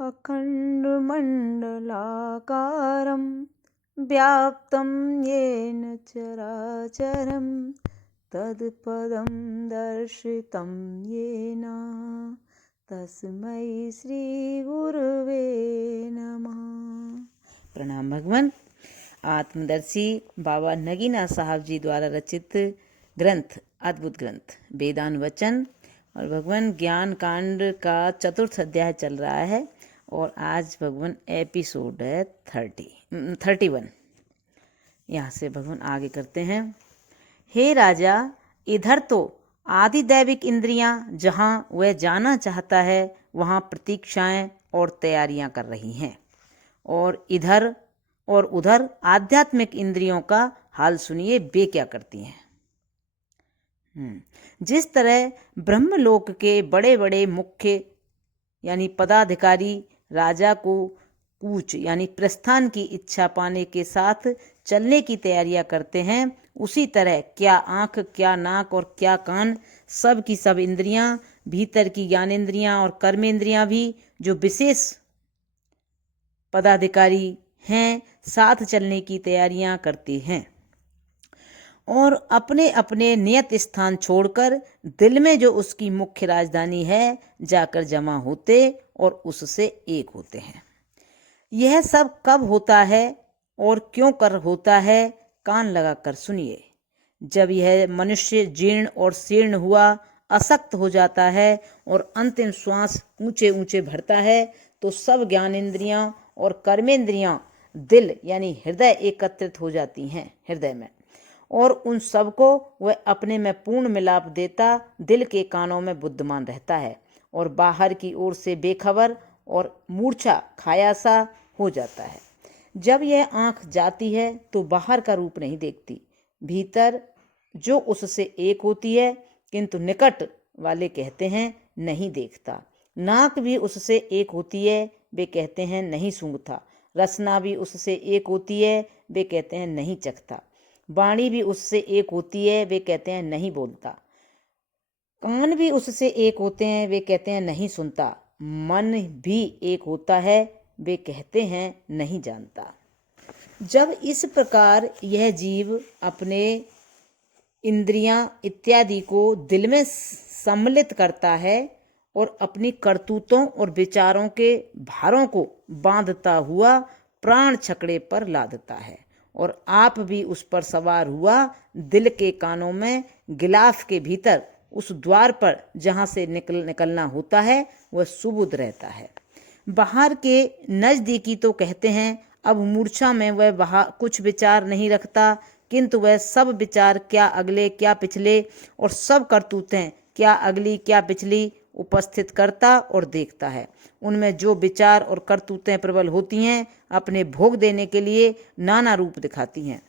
अखण्डमण्डलाकारं व्याप्तं येन चराचरं तत्पदं दर्शितं येन तस्मै श्री गुरुवे नमः। प्रणाम भगवान। आत्मदर्शी बाबा नगीना साहब जी द्वारा रचित ग्रंथ, अद्भुत ग्रंथ वेदानुवचन और भगवान ज्ञान कांड का चतुर्थ अध्याय चल रहा है और आज भगवान एपिसोड है 31। यहाँ से भगवान आगे करते हैं। हे राजा, इधर तो आदिदैविक इंद्रियां जहाँ वह जाना चाहता है वहाँ प्रतीक्षाएं और तैयारियां कर रही हैं, और इधर और उधर आध्यात्मिक इंद्रियों का हाल सुनिए, वे क्या करती हैं। जिस तरह ब्रह्मलोक के बड़े बड़े मुख्य यानी पदाधिकारी राजा को कूच यानी प्रस्थान की इच्छा पाने के साथ चलने की तैयारियां करते हैं, उसी तरह क्या आँख, क्या नाक और क्या कान, सब की सब इंद्रियां, भीतर की ज्ञानेंद्रियां और कर्मेंद्रियां भी जो विशेष पदाधिकारी हैं, साथ चलने की तैयारियां करती हैं और अपने अपने नियत स्थान छोड़कर दिल में जो उसकी मुख्य राजधानी है जाकर जमा होते और उससे एक होते हैं। यह सब कब होता है और क्यों कर होता है, कान लगाकर सुनिए। जब यह मनुष्य जीर्ण और शीर्ण हुआ अशक्त हो जाता है और अंतिम श्वास ऊंचे ऊंचे भरता है, तो सब ज्ञानेंद्रियां और कर्मेंद्रियां दिल यानी हृदय एकत्रित हो जाती हैं हृदय में, और उन सबको वह अपने में पूर्ण मिलाप देता दिल के कानों में बुद्धिमान रहता है और बाहर की ओर से बेखबर और मूर्छा खाया सा हो जाता है। जब यह आँख जाती है तो बाहर का रूप नहीं देखती, भीतर जो उससे एक होती है किंतु निकट वाले कहते हैं नहीं देखता। नाक भी उससे एक होती है, वे कहते हैं नहीं सूंघता। रसना भी उससे एक होती है, वे कहते हैं नहीं चखता। वाणी भी उससे एक होती है, वे कहते हैं नहीं बोलता। कान भी उससे एक होते हैं, वे कहते हैं नहीं सुनता। मन भी एक होता है, वे कहते हैं नहीं जानता। जब इस प्रकार यह जीव अपने इंद्रियां इत्यादि को दिल में सम्मिलित करता है और अपनी करतूतों और विचारों के भारों को बांधता हुआ प्राण छकड़े पर लादता है, और आप भी उस पर सवार हुआ दिल के कानों में गिलाफ के भीतर उस द्वार पर जहाँ से निकलना होता है वह सुबुध रहता है। बाहर के नज़दीकी तो कहते हैं अब मूर्छा में वह बाहर कुछ विचार नहीं रखता, किंतु वह सब विचार क्या अगले क्या पिछले और सब करतूतें क्या अगली क्या पिछली उपस्थित करता और देखता है। उनमें जो विचार और करतूतें प्रबल होती हैं अपने भोग देने के लिए नाना रूप दिखाती हैं,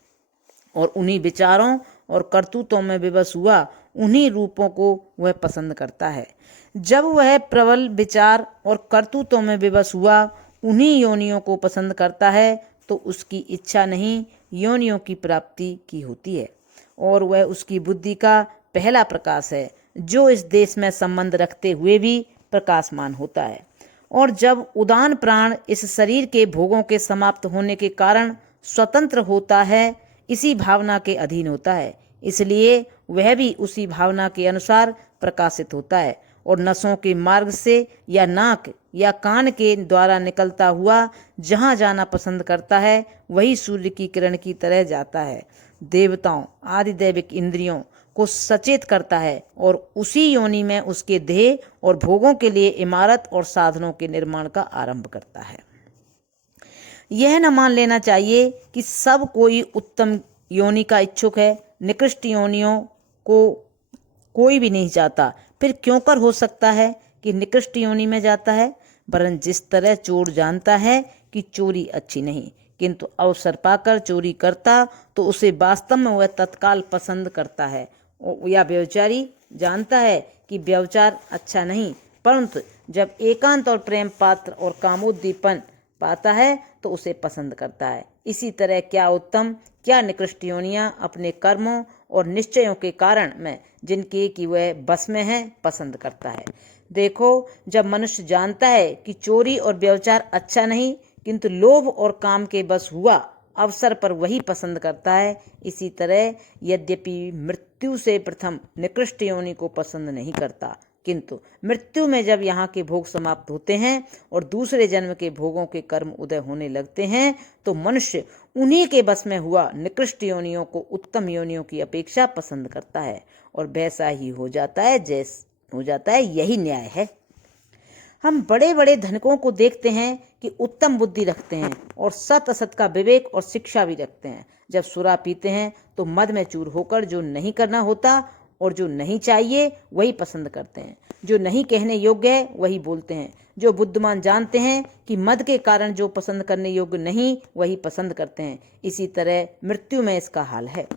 और उन्हीं विचारों और करतूतों में विवश हुआ उन्हीं रूपों को वह पसंद करता है। जब वह प्रबल विचार और करतूतों में विवश हुआ उन्हीं योनियों को पसंद करता है तो उसकी इच्छा नहीं योनियों की प्राप्ति की होती है, और वह उसकी बुद्धि का पहला प्रकाश है जो इस देश में संबंध रखते हुए भी प्रकाशमान होता है। और जब उदान प्राण इस शरीर के भोगों के समाप्त होने के कारण स्वतंत्र होता है, इसी भावना के अधीन होता है, इसलिए वह भी उसी भावना के अनुसार प्रकाशित होता है और नसों के मार्ग से या नाक या कान के द्वारा निकलता हुआ जहाँ जाना पसंद करता है वही सूर्य की किरण की तरह जाता है। देवताओं आदि दैविक इंद्रियों को सचेत करता है और उसी योनि में उसके देह और भोगों के लिए इमारत और साधनों के निर्माण का आरंभ करता है। यह न मान लेना चाहिए कि सब कोई उत्तम योनि का इच्छुक है, निकृष्ट योनियों को कोई भी नहीं चाहता। फिर क्यों कर हो सकता है कि निकृष्ट योनि में जाता है? वरन जिस तरह चोर जानता है कि चोरी अच्छी नहीं, किंतु अवसर पाकर चोरी करता तो उसे वास्तव में वह तत्काल पसंद करता है, या व्यभिचारी जानता है कि व्यभिचार अच्छा नहीं, परंतु जब एकांत और प्रेम पात्र और कामोद्दीपन पाता है तो उसे पसंद करता है। इसी तरह क्या उत्तम क्या निकृष्ट योनियां अपने कर्मों और निश्चयों के कारण में जिनके कि वह बस में है पसंद करता है। देखो, जब मनुष्य जानता है कि चोरी और व्यभिचार अच्छा नहीं, किंतु लोभ और काम के बस हुआ अवसर पर वही पसंद करता है, इसी तरह यद्यपि मृत्यु से प्रथम निकृष्ट योनि को पसंद नहीं करता, किंतु मृत्यु में जब यहाँ के भोग समाप्त होते हैं और दूसरे जन्म के भोगों के कर्म उदय होने लगते हैं, तो मनुष्य उन्हीं के बस में हुआ निकृष्ट योनियों को उत्तम योनियों की अपेक्षा पसंद करता है, और वैसा ही हो जाता है। यही न्याय है। हम बड़े बड़े धनिकों को देखते हैं कि उत्तम बुद्धि रखते हैं और सत असत का विवेक और शिक्षा भी रखते हैं। जब सुरा पीते हैं तो मद में चूर होकर जो नहीं करना होता और जो नहीं चाहिए वही पसंद करते हैं, जो नहीं कहने योग्य है वही बोलते हैं। जो बुद्धिमान जानते हैं कि मद के कारण जो पसंद करने योग्य नहीं वही पसंद करते हैं। इसी तरह मृत्यु में इसका हाल है।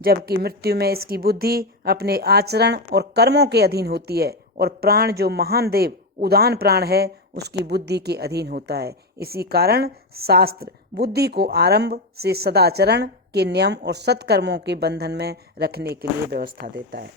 जबकि मृत्यु में इसकी बुद्धि अपने आचरण और कर्मों के अधीन होती है, और प्राण जो महान देव उदान प्राण है उसकी बुद्धि के अधीन होता है। इसी कारण शास्त्र बुद्धि को आरंभ से सदाचरण के नियम और सत्कर्मों के बंधन में रखने के लिए व्यवस्था देता है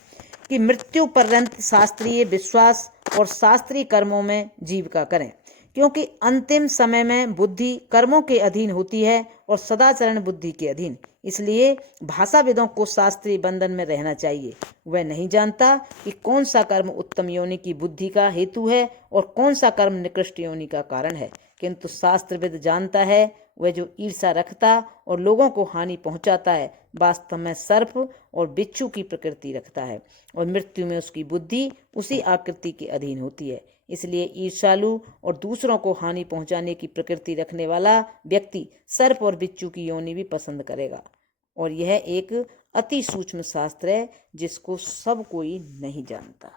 कि मृत्यु पर्यंत शास्त्रीय विश्वास और शास्त्रीय कर्मों में जीविका करें, क्योंकि अंतिम समय में बुद्धि कर्मों के अधीन होती है और सदाचरण बुद्धि के अधीन। इसलिए भाषाविदों को शास्त्रीय बंधन में रहना चाहिए। वह नहीं जानता कि कौन सा कर्म उत्तम योनि की बुद्धि का हेतु है और कौन सा कर्म निकृष्ट योनि का कारण है, किंतु शास्त्रविद जानता है। वह जो ईर्षा रखता और लोगों को हानि पहुंचाता है, वास्तव में सर्प और बिच्छू की प्रकृति रखता है, और मृत्यु में उसकी बुद्धि उसी आकृति के अधीन होती है। इसलिए ईर्षालु और दूसरों को हानि पहुंचाने की प्रकृति रखने वाला व्यक्ति सर्प और बिच्छू की योनि भी पसंद करेगा। और यह एक अति सूक्ष्म शास्त्र है जिसको सब कोई नहीं जानता।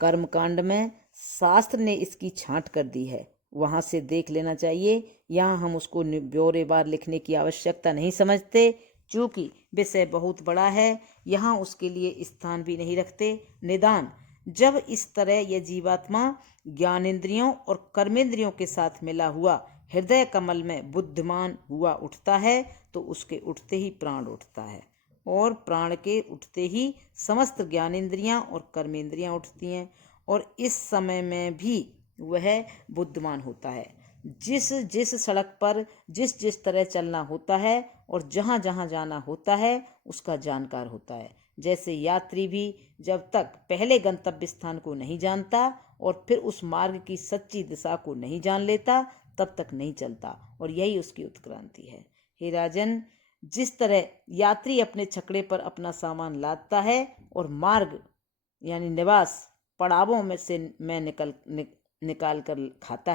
कर्मकांड में शास्त्र ने इसकी छांट कर दी है, वहां से देख लेना चाहिए। यहाँ हम उसको ब्यौरेवार लिखने की आवश्यकता नहीं समझते, चूंकि विषय बहुत बड़ा है, यहाँ उसके लिए स्थान भी नहीं रखते। निदान जब इस तरह यह जीवात्मा ज्ञानेंद्रियों और कर्मेंद्रियों के साथ मिला हुआ हृदय कमल में बुद्धिमान हुआ उठता है, तो उसके उठते ही प्राण उठता है, और प्राण के उठते ही समस्त ज्ञानेंद्रियां और कर्मेंद्रियां उठती हैं, और इस समय में भी वह बुद्धिमान होता है। जिस जिस सड़क पर जिस जिस तरह चलना होता है और जहाँ जहाँ जाना होता है उसका जानकार होता है। जैसे यात्री भी जब तक पहले गंतव्य स्थान को नहीं जानता और फिर उस मार्ग की सच्ची दिशा को नहीं जान लेता, तब तक नहीं चलता, और यही उसकी उत्क्रांति है। हे राजन, जिस तरह यात्री अपने छकड़े पर अपना सामान लादता है और मार्ग यानी निवास पड़ावों में से मैं निकाल कर खाता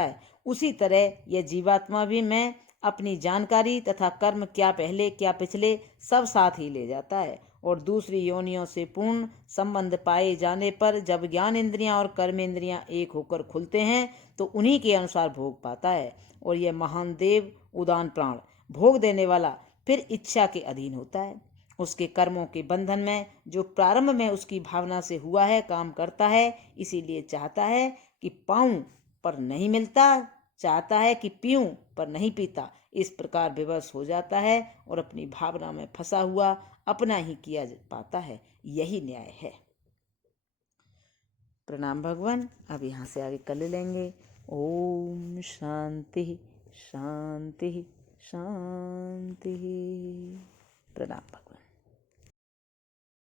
है, उसी तरह यह जीवात्मा भी मैं अपनी जानकारी तथा कर्म क्या पहले क्या पिछले सब साथ ही ले जाता है, और दूसरी योनियों से पूर्ण संबंध पाए जाने पर जब ज्ञान इंद्रियां और कर्मेंद्रियां एक होकर खुलते हैं तो उन्हीं के अनुसार भोग पाता है। और यह महान देव उदान प्राण भोग देने वाला फिर इच्छा के अधीन होता है। उसके कर्मों के बंधन में जो प्रारंभ में उसकी भावना से हुआ है काम करता है, इसीलिए चाहता है कि पाऊं पर नहीं मिलता, चाहता है कि पीऊं पर नहीं पीता। इस प्रकार विवश हो जाता है और अपनी भावना में फंसा हुआ अपना ही किया पाता है। यही न्याय है। प्रणाम भगवान। अब यहाँ से आगे कल लेंगे। ओम शांति शांति शांति। प्रणाम भगवान।